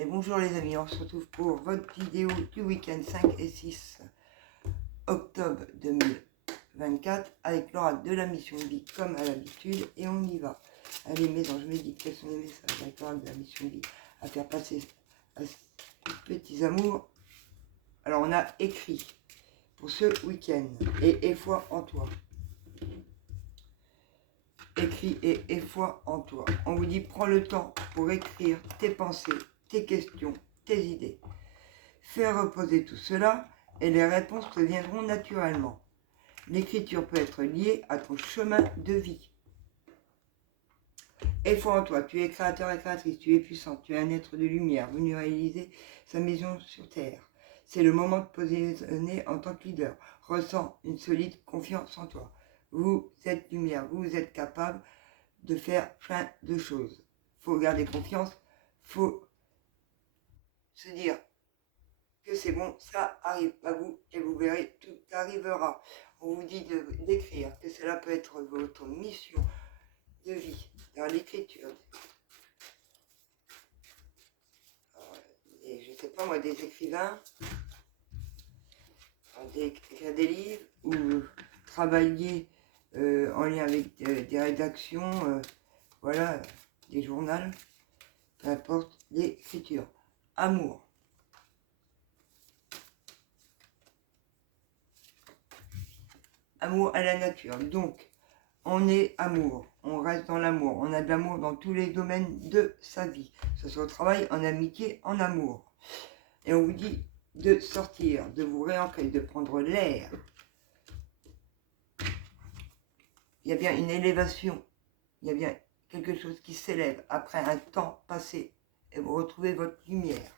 Et bonjour les amis, on se retrouve pour votre vidéo du week-end 5 et 6 octobre 2024 avec l'oracle de la mission de vie comme à l'habitude et on y va. Allez mes anges, médite, quels sont les messages avec l'oracle de la mission de vie à faire passer à ces petits amours. Alors on a écrit pour ce week-end et foi en toi. Écris et foi en toi. On vous dit prends le temps pour écrire tes pensées, tes questions, tes idées. Fais reposer tout cela et les réponses te viendront naturellement. L'écriture peut être liée à ton chemin de vie. Et foi en toi, tu es créateur et créatrice, tu es puissant, tu es un être de lumière venu réaliser sa maison sur terre. C'est le moment de positionner en tant que leader. Ressens une solide confiance en toi. Vous êtes lumière, vous êtes capable de faire plein de choses. Il faut garder confiance, il faut se dire que c'est bon, ça arrive à vous et vous verrez, tout arrivera. On vous dit d'écrire que cela peut être votre mission de vie dans l'écriture. Et je sais pas moi, des écrivains, écrire des livres ou travailler en lien avec des rédactions, voilà, des journaux, peu importe, l'écriture. Amour. Amour à la nature. Donc, on est amour, on reste dans l'amour. On a de l'amour dans tous les domaines de sa vie. Que ce soit au travail, en amitié, en amour. Et on vous dit de sortir, de vous réancrer, de prendre l'air. Il y a bien une élévation. Il y a bien quelque chose qui s'élève après un temps passé. Et vous retrouvez votre lumière.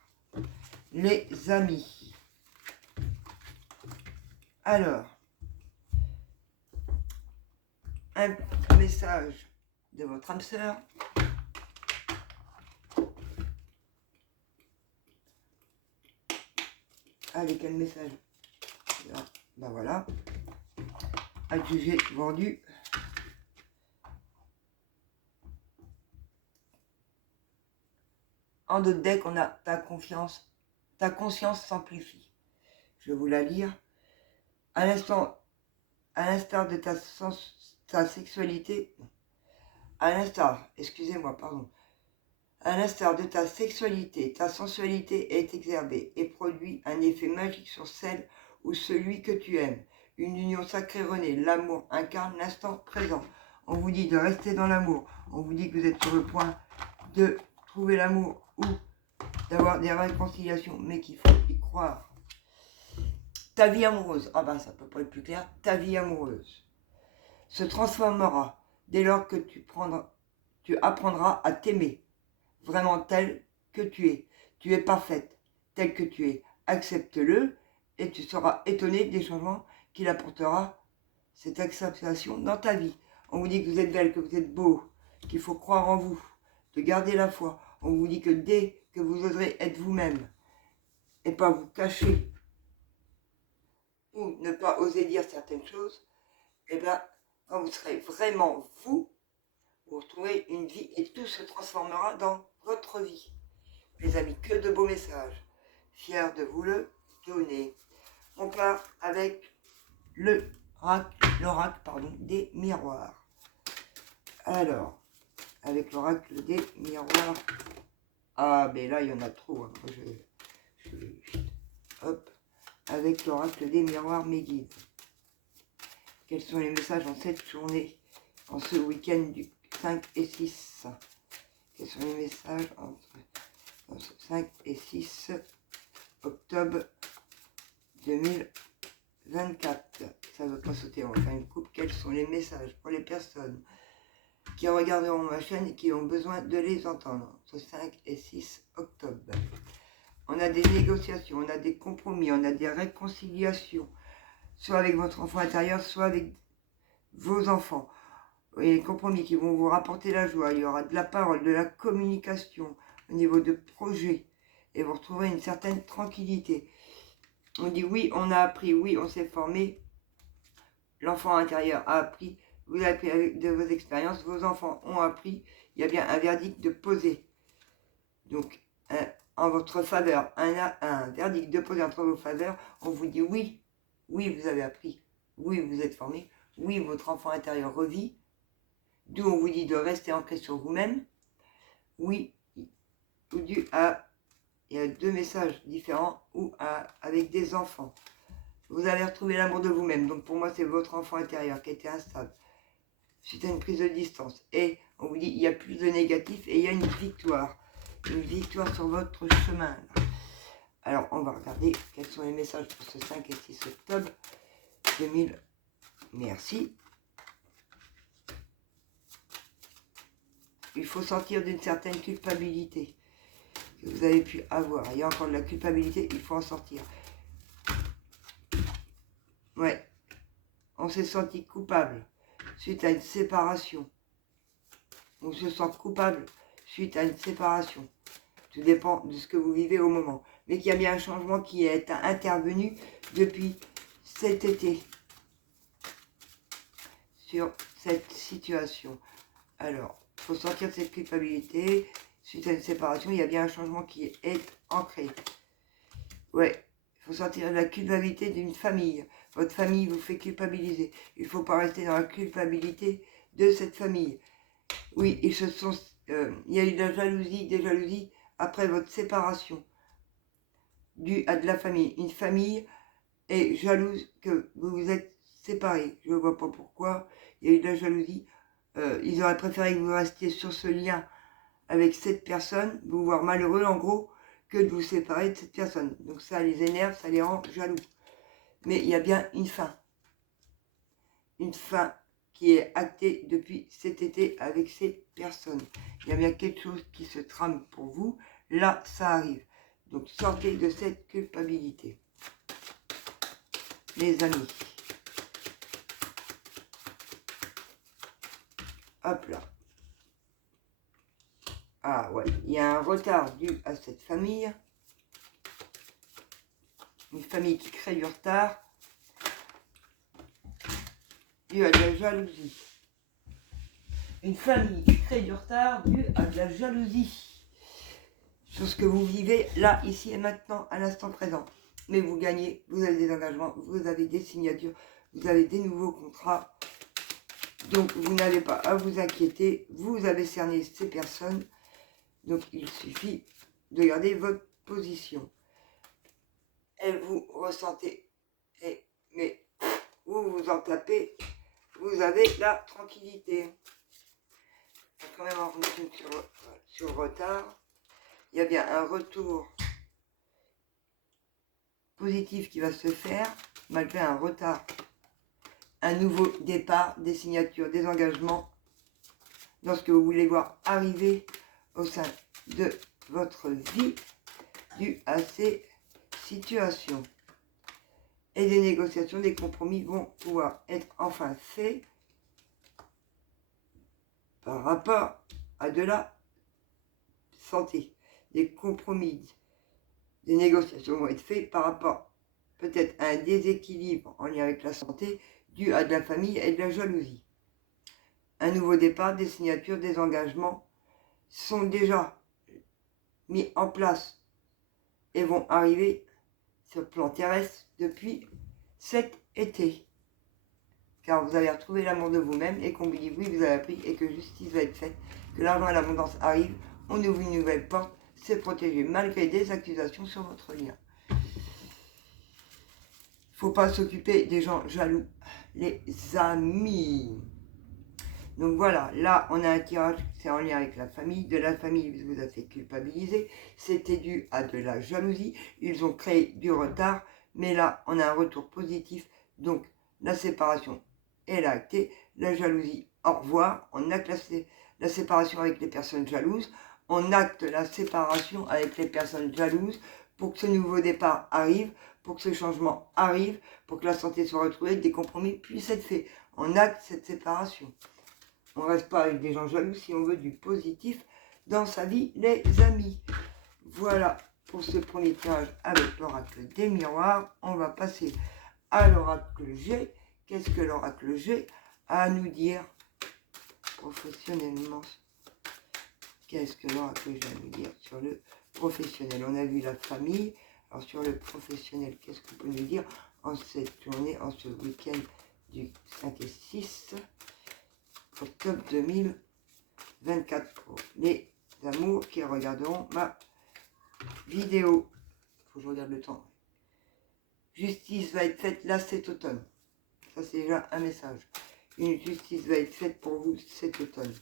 Les amis. Alors, un message de votre âme sœur. Allez, quel message? Ben voilà. Adjugé, vendu. En d'autres decks, on a ta confiance, ta conscience s'amplifie. Je vais vous la lire. À l'instar de ta sexualité, à l'instar de ta sexualité, ta sensualité est exacerbée et produit un effet magique sur celle ou celui que tu aimes. Une union sacrée renée, l'amour incarne l'instant présent. On vous dit de rester dans l'amour. On vous dit que vous êtes sur le point de trouver l'amour ou d'avoir des réconciliations, mais qu'il faut y croire. Ta vie amoureuse, ah ben ça peut pas être plus clair, ta vie amoureuse se transformera dès lors que tu apprendras à t'aimer, vraiment tel que tu es. Tu es parfaite, tel que tu es. Accepte-le et tu seras étonné des changements qu'il apportera, cette acceptation dans ta vie. On vous dit que vous êtes belle, que vous êtes beau, qu'il faut croire en vous, de garder la foi. On vous dit que dès que vous oserez être vous-même et pas vous cacher ou ne pas oser dire certaines choses, et bien quand vous serez vraiment vous retrouvez une vie et tout se transformera dans votre vie. Les amis, que de beaux messages. Fier de vous le donner. On part avec l'oracle des miroirs. Alors, avec l'oracle des miroirs. Ah, mais là, il y en a trop. Hein. Hop. Avec l'oracle des miroirs, mes guides. Quels sont les messages en cette journée, en ce week-end du 5 et 6? Quels sont les messages entre 5 et 6 octobre 2024? Ça ne veut pas sauter, on va faire une coupe. Quels sont les messages pour les personnes qui regarderont ma chaîne et qui ont besoin de les entendre entre 5 et 6 octobre? On a des négociations, on a des compromis, on a des réconciliations, soit avec votre enfant intérieur, soit avec vos enfants. Et les compromis qui vont vous rapporter la joie. Il y aura de la parole, de la communication au niveau de projets. Et vous retrouverez une certaine tranquillité. On dit oui, on a appris, oui, on s'est formé. L'enfant intérieur a appris. Vous avez appris avec de vos expériences. Vos enfants ont appris. Il y a bien un verdict de poser. Donc, en votre faveur, un verdict déposé entre vos faveurs, on vous dit oui, oui, vous avez appris, oui, vous êtes formé, oui, votre enfant intérieur revit, d'où on vous dit de rester ancré sur vous-même, oui, ou dû à, il y a 2 messages différents, ou avec des enfants. Vous allez retrouver l'amour de vous-même, donc pour moi c'est votre enfant intérieur qui était instable, suite à une prise de distance, et on vous dit il y a plus de négatif et il y a une victoire sur votre chemin. Alors on va regarder quels sont les messages pour ce 5 et 6 octobre 2000. Merci. Il faut sortir d'une certaine culpabilité que vous avez pu avoir. Il y a encore de la culpabilité, il faut en sortir. Ouais, on s'est senti coupable suite à une séparation. On se sent coupable suite à une séparation. Tout dépend de ce que vous vivez au moment. Mais qu'il y a bien un changement qui est intervenu depuis cet été sur cette situation. Alors, il faut sortir de cette culpabilité. Suite à une séparation, il y a bien un changement qui est ancré. Ouais, il faut sortir de la culpabilité d'une famille. Votre famille vous fait culpabiliser. Il ne faut pas rester dans la culpabilité de cette famille. Oui, il y a eu de la jalousie, des jalousies après votre séparation, due à de la famille. Une famille est jalouse que vous vous êtes séparés. Je ne vois pas pourquoi. Il y a eu de la jalousie. Ils auraient préféré que vous restiez sur ce lien avec cette personne, vous voir malheureux en gros, que de vous séparer de cette personne. Donc ça les énerve, ça les rend jaloux. Mais il y a bien une fin. Une fin qui est actée depuis cet été avec ces personnes. Il y a bien quelque chose qui se trame pour vous. Là, ça arrive. Donc sortez de cette culpabilité. Les amis. Hop là. Ah ouais, il y a un retard dû à cette famille. Une famille qui crée du retard. Dû à de la jalousie. Une famille qui crée du retard dû à de la jalousie. Sur ce que vous vivez là, ici et maintenant, à l'instant présent. Mais vous gagnez, vous avez des engagements, vous avez des signatures, vous avez des nouveaux contrats. Donc vous n'avez pas à vous inquiéter, vous avez cerné ces personnes. Donc il suffit de garder votre position. Et vous ressentez, mais vous vous en tapez, vous avez la tranquillité. Il faut quand même en remettre une sur retard. Il y a bien un retour positif qui va se faire, malgré un retard. Un nouveau départ, des signatures, des engagements, dans ce que vous voulez voir arriver au sein de votre vie, dû à ces situations. Et des négociations, des compromis vont pouvoir être enfin faits par rapport à de la santé. Des compromis, des négociations vont être faits par rapport peut-être à un déséquilibre en lien avec la santé dû à de la famille et de la jalousie. Un nouveau départ, des signatures, des engagements sont déjà mis en place et vont arriver sur le plan terrestre depuis cet été. Car vous avez retrouvé l'amour de vous-même et qu'on vous dit oui, vous avez appris et que justice va être faite, que l'argent et l'abondance arrivent, on ouvre une nouvelle porte, c'est protégé malgré des accusations sur votre lien. Il ne faut pas s'occuper des gens jaloux, les amis. Donc voilà, là on a un tirage, c'est en lien avec la famille. De la famille vous a fait culpabiliser, c'était dû à de la jalousie, ils ont créé du retard, mais là on a un retour positif, donc la séparation est actée, la jalousie au revoir, on acte la séparation avec les personnes jalouses, on acte la séparation avec les personnes jalouses pour que ce nouveau départ arrive, pour que ce changement arrive, pour que la santé soit retrouvée, que des compromis puissent être faits. On acte cette séparation. On ne reste pas avec des gens jaloux si on veut du positif dans sa vie, les amis. Voilà pour ce premier tirage avec l'oracle des miroirs. On va passer à l'oracle G. Qu'est-ce que l'oracle G a à nous dire professionnellement? Qu'est-ce que l'oracle G a à nous dire sur le professionnel. On a vu la famille. Alors sur le professionnel, qu'est-ce qu'on peut nous dire en cette journée, en ce week-end du 5 et 6 octobre 2024 pour les amours qui regarderont ma vidéo. Faut que je regarde le temps. Justice va être faite là cet automne. Ça c'est déjà un message. Une justice va être faite pour vous cet automne.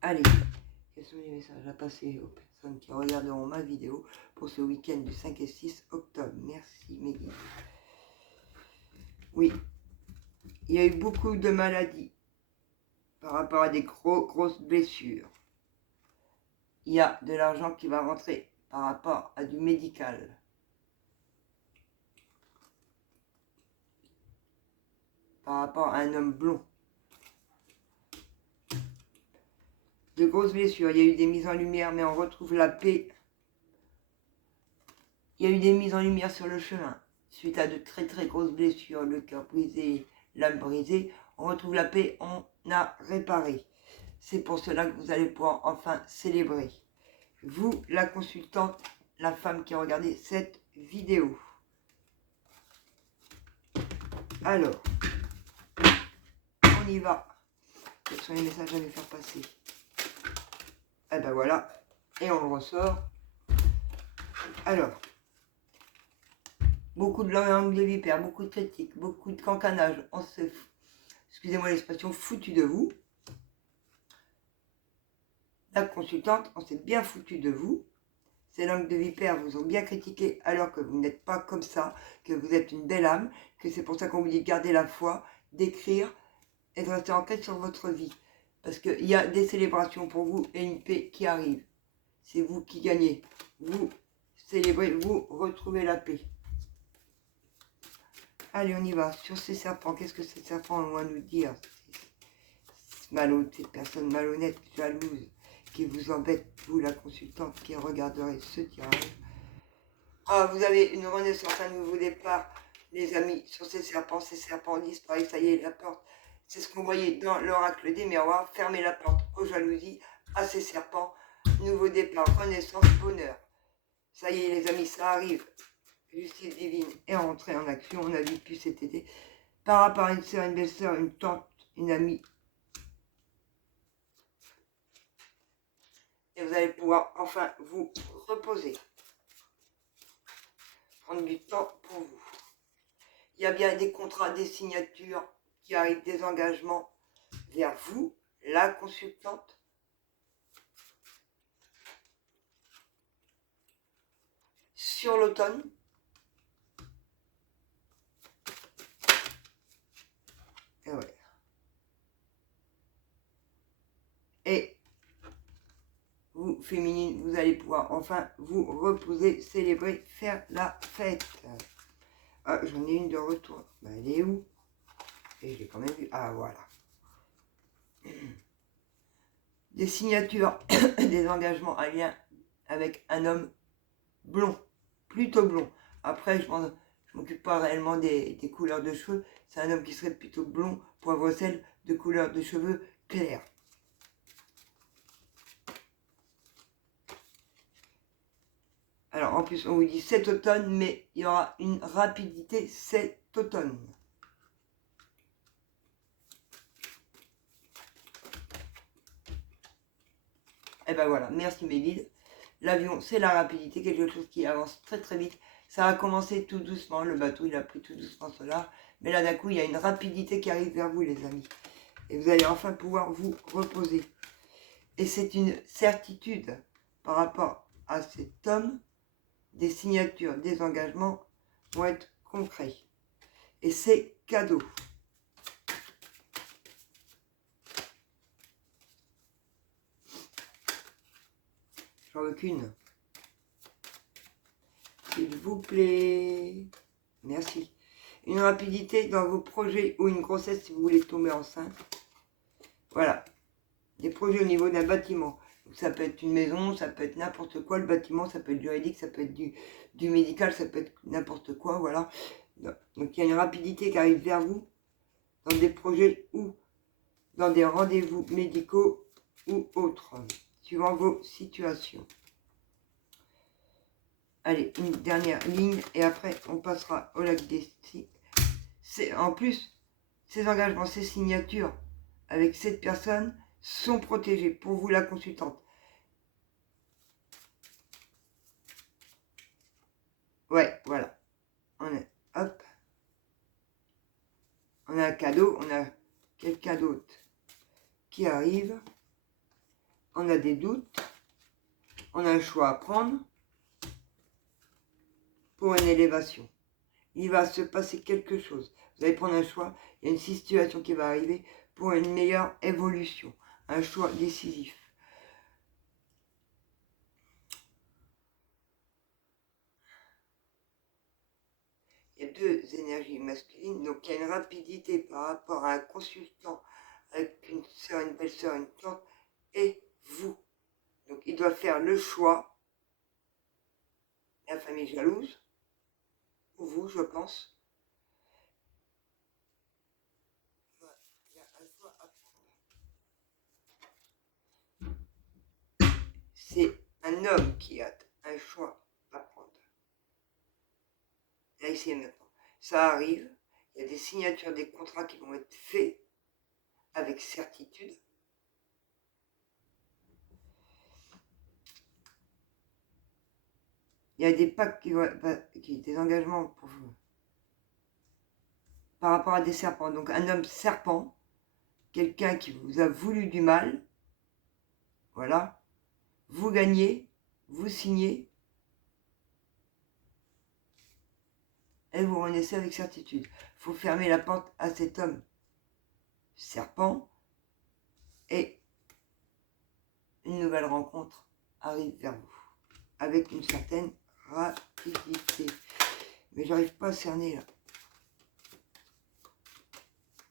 Allez, quels sont les messages à passer aux personnes qui regarderont ma vidéo pour ce week-end du 5 et 6 octobre? Merci mes guides. Oui, il y a eu beaucoup de maladies par rapport à des grosses blessures. Il y a de l'argent qui va rentrer par rapport à du médical. Par rapport à un homme blond. De grosses blessures, il y a eu des mises en lumière, mais on retrouve la paix. Il y a eu des mises en lumière sur le chemin. Suite à de très grosses blessures, le cœur brisé, l'âme brisée, on retrouve la paix, on a réparé. C'est pour cela que vous allez pouvoir enfin célébrer. Vous, la consultante, la femme qui a regardé cette vidéo. Alors, on y va. Quels sont les messages à me faire passer? Eh ben voilà, et on le ressort. Alors, beaucoup de langue de vipère, beaucoup de critiques, beaucoup de cancanage. On se, excusez-moi l'expression, foutu de vous. La consultante, on s'est bien foutu de vous. Ces langues de vipère vous ont bien critiqué alors que vous n'êtes pas comme ça, que vous êtes une belle âme, que c'est pour ça qu'on vous dit de garder la foi, d'écrire et de rester ancré sur votre vie. Parce qu'il y a des célébrations pour vous et une paix qui arrive. C'est vous qui gagnez. Vous célébrez, vous retrouvez la paix. Allez, on y va. Sur ces serpents, qu'est-ce que ces serpents vont nous dire? Ces personnes malhonnêtes, jalouses, qui vous embêtent, vous, la consultante, qui regarderez ce tirage. Ah, vous avez une renaissance, un nouveau départ, les amis, sur ces serpents disparaissent, ça y est, la porte. C'est ce qu'on voyait dans l'oracle des miroirs. Fermez la porte aux jalousies, à ces serpents. Nouveau départ, renaissance, bonheur. Ça y est, les amis, ça arrive. Justice divine est rentrée en action. On a vu depuis cet été. Par rapport à une soeur, une belle-sœur, une tante, une amie. Et vous allez pouvoir enfin vous reposer. Prendre du temps pour vous. Il y a bien des contrats, des signatures qui arrivent, des engagements vers vous, la consultante. Sur l'automne. Et ouais. Et vous, féminine, vous allez pouvoir enfin vous reposer, célébrer, faire la fête. Ah, j'en ai une de retour. Ben, elle est où? Et j'ai quand même vu. Ah, voilà. Des signatures, des engagements en lien avec un homme blond, plutôt blond. Après, je m'occupe pas réellement des couleurs de cheveux. C'est un homme qui serait plutôt blond, poivre sel, de couleur de cheveux claire. Alors, en plus, on vous dit cet automne, mais il y aura une rapidité cet automne. Et ben voilà, merci mes guides. L'avion, c'est la rapidité, quelque chose qui avance très vite. Ça a commencé tout doucement, le bateau, il a pris tout doucement cela. Mais là, d'un coup, il y a une rapidité qui arrive vers vous, les amis. Et vous allez enfin pouvoir vous reposer. Et c'est une certitude par rapport à cet homme. Des signatures, des engagements vont être concrets. Et c'est cadeau. J'en veux qu'une. S'il vous plaît. Merci. Une rapidité dans vos projets ou une grossesse si vous voulez tomber enceinte. Voilà. Des projets au niveau d'un bâtiment. Ça peut être une maison, ça peut être n'importe quoi. Le bâtiment, ça peut être juridique, ça peut être du médical, ça peut être n'importe quoi. Voilà. Donc il y a une rapidité qui arrive vers vous dans des projets ou dans des rendez-vous médicaux ou autres, suivant vos situations. Allez, une dernière ligne et après on passera au lac des signes. En plus, ces engagements, ces signatures avec cette personne sont protégés pour vous, la consultante. Ouais, voilà. Hop. On a un cadeau, on a quelqu'un d'autre qui arrive. On a des doutes. On a un choix à prendre pour une élévation. Il va se passer quelque chose. Vous allez prendre un choix. Il y a une situation qui va arriver pour une meilleure évolution. Un choix décisif. Il y a deux énergies masculines. Donc il y a une rapidité par rapport à un consultant avec une soeur, une belle-sœur, une tante et vous. Donc il doit faire le choix. La famille jalouse. Pour vous, je pense. Il y a un choix à prendre. C'est un homme qui a un choix à prendre. Là, ici et maintenant. Ça arrive. Il y a des signatures, des contrats qui vont être faits avec certitude. Il y a des pactes des engagements pour vous. Par rapport à des serpents. Donc un homme serpent, quelqu'un qui vous a voulu du mal, voilà, vous gagnez, vous signez, et vous renaissez avec certitude. Il faut fermer la porte à cet homme serpent, et une nouvelle rencontre arrive vers vous, avec une certaine rapidité. Mais j'arrive pas à cerner là.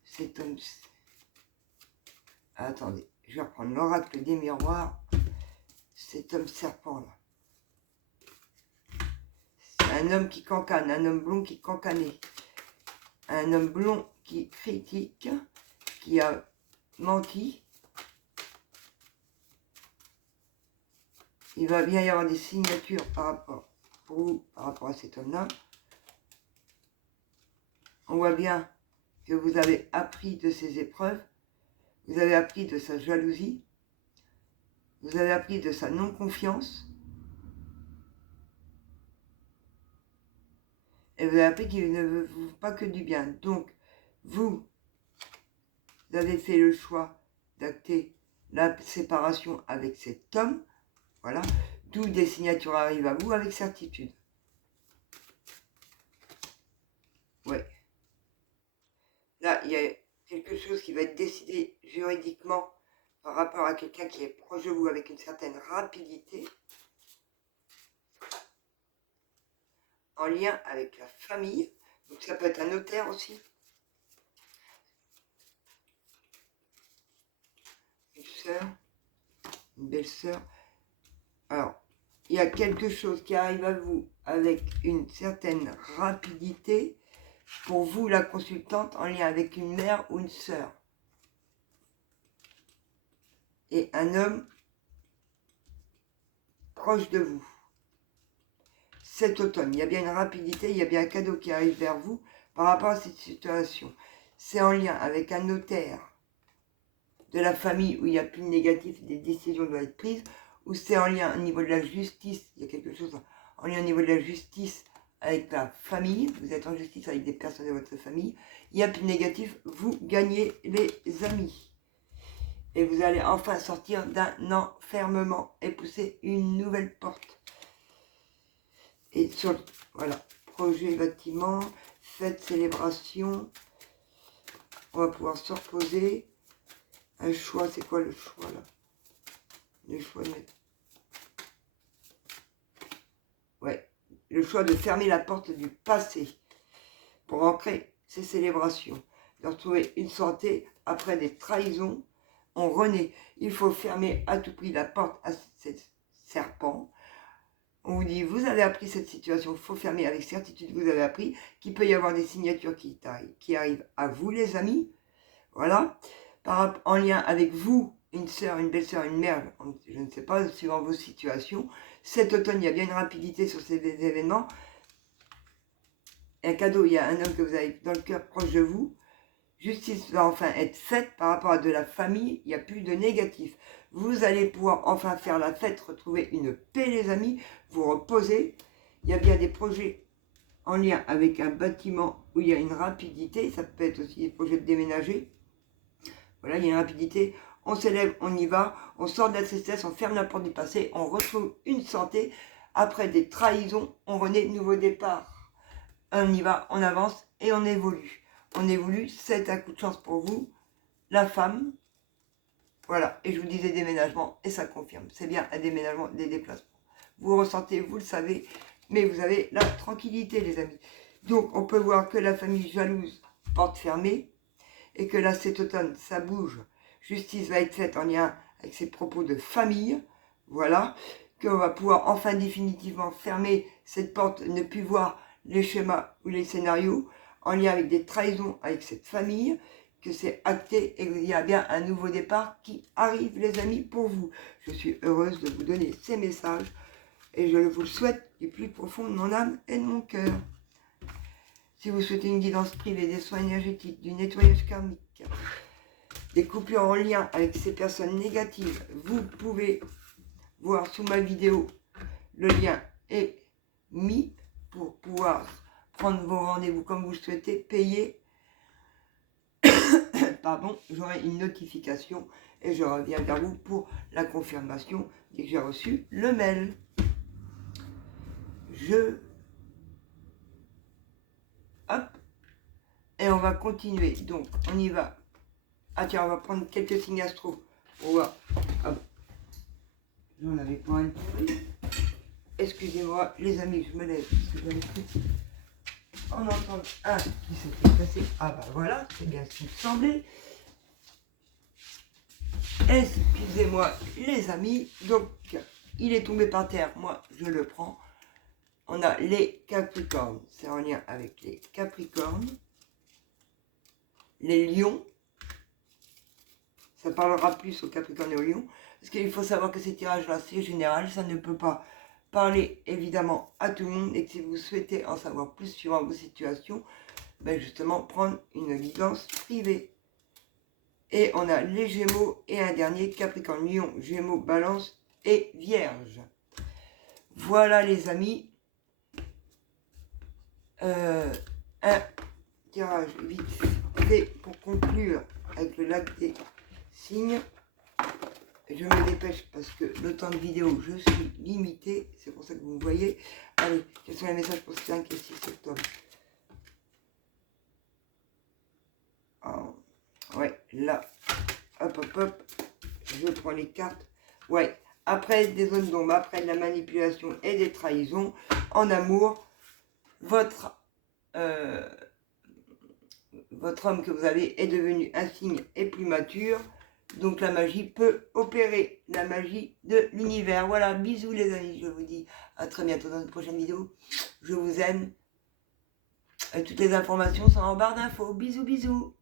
Cet homme... Ah, attendez, je vais reprendre l'oracle des miroirs. Cet homme serpent là. C'est un homme qui cancane, un homme blond qui cancanait. Un homme blond qui critique, qui a menti. Il va bien y avoir des signatures par rapport, pour vous, par rapport à cet homme-là. On voit bien que vous avez appris de ses épreuves. Vous avez appris de sa jalousie. Vous avez appris de sa non-confiance. Et vous avez appris qu'il ne veut pas que du bien. Donc, vous avez fait le choix d'acter la séparation avec cet homme. Voilà. D'où des signatures arrivent à vous avec certitude. Ouais. Là, il y a quelque chose qui va être décidé juridiquement par rapport à quelqu'un qui est proche de vous avec une certaine rapidité. En lien avec la famille. Donc ça peut être un notaire aussi. Une sœur. Une belle-sœur. Alors, il y a quelque chose qui arrive à vous avec une certaine rapidité. Pour vous, la consultante, en lien avec une mère ou une sœur. Et un homme proche de vous. Cet automne, il y a bien une rapidité, il y a bien un cadeau qui arrive vers vous par rapport à cette situation. C'est en lien avec un notaire de la famille où il n'y a plus de négatif, des décisions doivent être prises, ou c'est en lien au niveau de la justice, il y a quelque chose en lien au niveau de la justice avec la famille, vous êtes en justice avec des personnes de votre famille, il n'y a plus de négatif, vous gagnez les amis. Et vous allez enfin sortir d'un enfermement et pousser une nouvelle porte. Et sur, voilà, projet, bâtiment, fête, célébration, on va pouvoir se reposer. Un choix, c'est quoi le choix là? Le choix de mettre... Ouais, le choix de fermer la porte du passé pour ancrer ces célébrations. De retrouver une santé après des trahisons. On renaît. Il faut fermer à tout prix la porte à ces serpents. On vous dit, vous avez appris cette situation, il faut fermer avec certitude, vous avez appris qu'il peut y avoir des signatures qui arrivent à vous, les amis. Voilà. En lien avec vous, une sœur, une belle-sœur, une mère, je ne sais pas, suivant vos situations. Cet automne, il y a bien une rapidité sur ces événements. Un cadeau, il y a un homme que vous avez dans le cœur proche de vous. Justice va enfin être faite par rapport à de la famille, il n'y a plus de négatif. Vous allez pouvoir enfin faire la fête, retrouver une paix les amis, vous reposer. Il y a bien des projets en lien avec un bâtiment où il y a une rapidité, ça peut être aussi des projets de déménager. Voilà, il y a une rapidité, on s'élève, on y va, on sort de la tristesse, on ferme la porte du passé, on retrouve une santé. Après des trahisons, on renaît de nouveau départ. On y va, on avance et on évolue. On évolue, c'est un coup de chance pour vous, la femme. Voilà, et je vous disais déménagement, et ça confirme. C'est bien un déménagement, des déplacements. Vous ressentez, vous le savez, mais vous avez la tranquillité, les amis. Donc, on peut voir que la famille jalouse, porte fermée, et que là, cet automne, ça bouge. Justice va être faite en lien avec ses propos de famille. Voilà, qu'on va pouvoir enfin définitivement fermer cette porte, ne plus voir les schémas ou les scénarios en lien avec des trahisons avec cette famille, que c'est acté et qu'il y a bien un nouveau départ qui arrive, les amis, pour vous. Je suis heureuse de vous donner ces messages et je vous le souhaite du plus profond de mon âme et de mon cœur. Si vous souhaitez une guidance privée, des soins énergétiques, du nettoyage karmique, des coupures en lien avec ces personnes négatives, vous pouvez voir sous ma vidéo, le lien est mis pour pouvoir prendre vos rendez-vous comme vous le souhaitez, payer. Pardon, j'aurai une notification et je reviens vers vous pour la confirmation dès que j'ai reçu le mail. Hop. Et on va continuer. Donc, on y va. Ah tiens, on va prendre quelques signes astro pour voir. Ah, j'en avais pas un pourri. Excusez-moi, les amis, je me lève parce que j'avais cru en entendre un qui s'était passé. Ah bah voilà, c'est bien ce qui me semblait. Excusez-moi, les amis. Donc, il est tombé par terre. Moi, je le prends. On a les Capricornes. C'est en lien avec les Capricornes. Les Lions. Ça parlera plus aux Capricornes et aux Lions. Parce qu'il faut savoir que ces tirages-là, c'est général. Ça ne peut pas parler évidemment à tout le monde. Et que si vous souhaitez en savoir plus sur vos situations, ben justement, prendre une guidance privée. Et on a les Gémeaux et un dernier, Capricorne, Lion, Gémeaux, Balance et Vierge. Voilà les amis. Un tirage vite fait pour conclure avec le lac des signes. Je me dépêche parce que le temps de vidéo, je suis limitée. C'est pour ça que vous me voyez. Allez, quels sont les messages pour 5 et 6 octobre? Oh, ouais, là, hop, hop, hop, je prends les cartes. Ouais, après des zones d'ombre, après de la manipulation et des trahisons, en amour, votre homme que vous avez est devenu un signe et plus mature. Donc la magie peut opérer, la magie de l'univers. Voilà, bisous les amis, je vous dis à très bientôt dans une prochaine vidéo. Je vous aime. Toutes les informations sont en barre d'infos. Bisous, bisous.